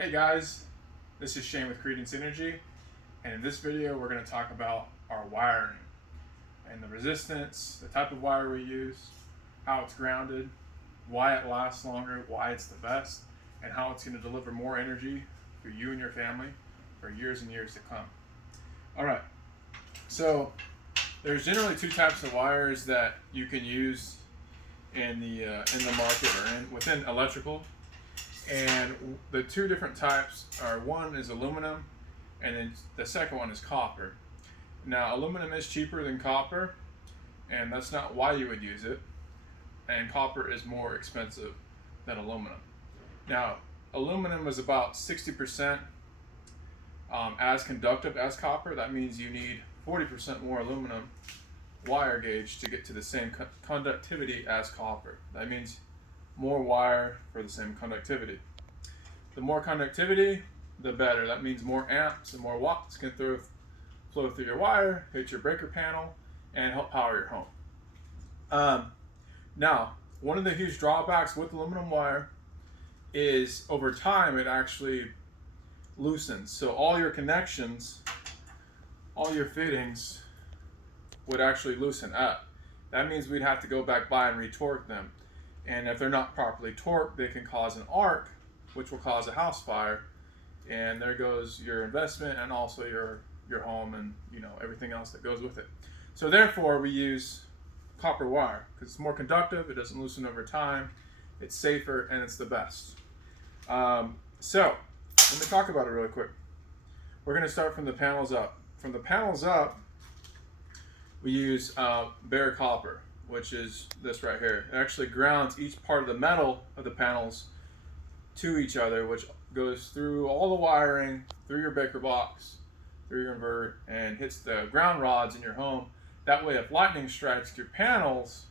Hey guys, this is Shane with Credence Energy, and in this video we're going to talk about our wiring and the resistance, the type of wire we use, how it's grounded, why it lasts longer, why it's the best, and how it's going to deliver more energy for you and your family for years and years to come. Alright, so there's generally two types of wires that you can use in the market or within electrical. And the two different types are, one is aluminum and then the second one is copper. Now aluminum is cheaper than copper, and that's not why you would use it, and copper is more expensive than aluminum. Now aluminum is about 60% as conductive as copper. That means you need 40% more aluminum wire gauge to get to the same conductivity as copper. That means more wire for the same conductivity. The more conductivity, the better. That means more amps and more watts can flow through your wire, hit your breaker panel, and help power your home. Now, one of the huge drawbacks with aluminum wire is over time it actually loosens. So all your connections, all your fittings would actually loosen up. That means we'd have to go back by and retorque them. And if they're not properly torqued, they can cause an arc, which will cause a house fire. And there goes your investment and also your home and everything else that goes with it. So therefore, we use copper wire because it's more conductive, it doesn't loosen over time, it's safer, and it's the best. So let me talk about it really quick. We're going to start from the panels up. From the panels up, we use bare copper, which is this right here. It actually grounds each part of the metal of the panels to each other, which goes through all the wiring, through your breaker box, through your inverter, and hits the ground rods in your home. That way, if lightning strikes your panels,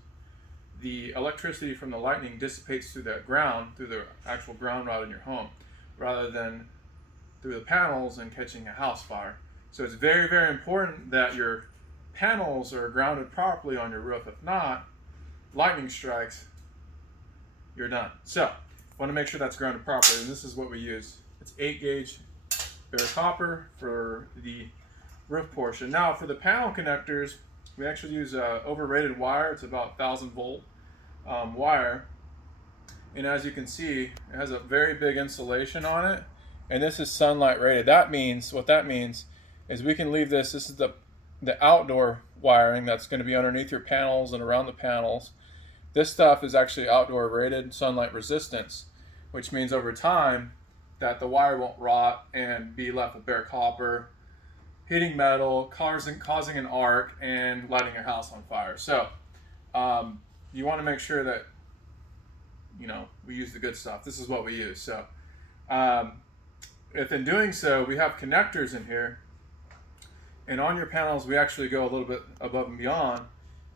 the electricity from the lightning dissipates through that ground, through the actual ground rod in your home, rather than through the panels and catching a house fire. So it's very, very important that your panels are grounded properly on your roof. If not, lightning strikes, you're done. So want to make sure that's grounded properly, and this is what we use. It's 8 gauge bare copper for the roof portion. Now for the panel connectors, we actually use a overrated wire. It's about 1,000 volt wire, and as you can see, it has a very big insulation on it, and this is sunlight rated. That means, what that means is we can leave this is the outdoor wiring that's going to be underneath your panels and around the panels. This stuff is actually outdoor rated sunlight resistance, which means over time that the wire won't rot and be left with bare copper, hitting metal, causing an arc, and lighting your house on fire. So you want to make sure that we use the good stuff. This is what we use. So if in doing so, we have connectors in here. And on your panels, we actually go a little bit above and beyond,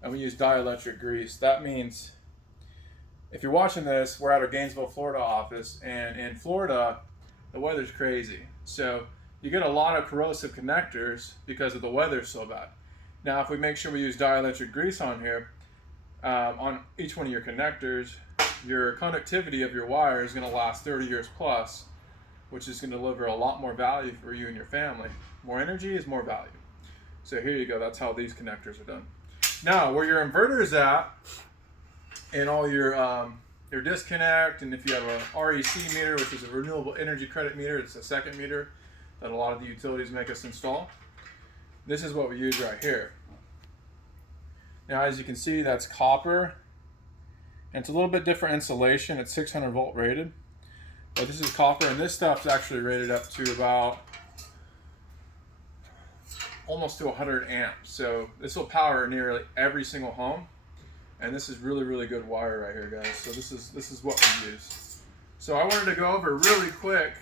and we use dielectric grease. That means, if you're watching this, we're at our Gainesville, Florida office, and in Florida, the weather's crazy. So you get a lot of corrosive connectors because of the weather so bad. Now, if we make sure we use dielectric grease on here, on each one of your connectors, your conductivity of your wire is going to last 30 years plus, which is going to deliver a lot more value for you and your family. More energy is more value. So here you go, that's how these connectors are done. Now, where your inverter is at, and all your disconnect, and if you have a REC meter, which is a renewable energy credit meter, it's a second meter that a lot of the utilities make us install. This is what we use right here. Now, as you can see, that's copper, and it's a little bit different insulation. It's 600 volt rated, but this is copper, and this stuff's actually rated up to about almost to 100 amps. So this will power nearly every single home, and this is really, really good wire right here, guys. So this is what we use. So I wanted to go over really quick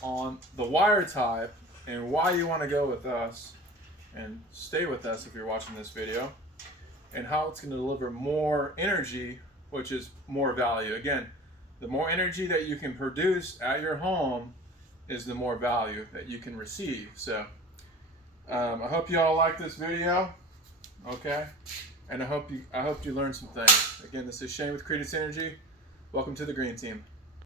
on the wire type and why you want to go with us and stay with us if you're watching this video, and how it's going to deliver more energy, which is more value. Again, the more energy that you can produce at your home is the more value that you can receive. So I hope you all like this video, okay? And I hope you learned some things. Again, this is Shane with Credence Energy. Welcome to the Green Team.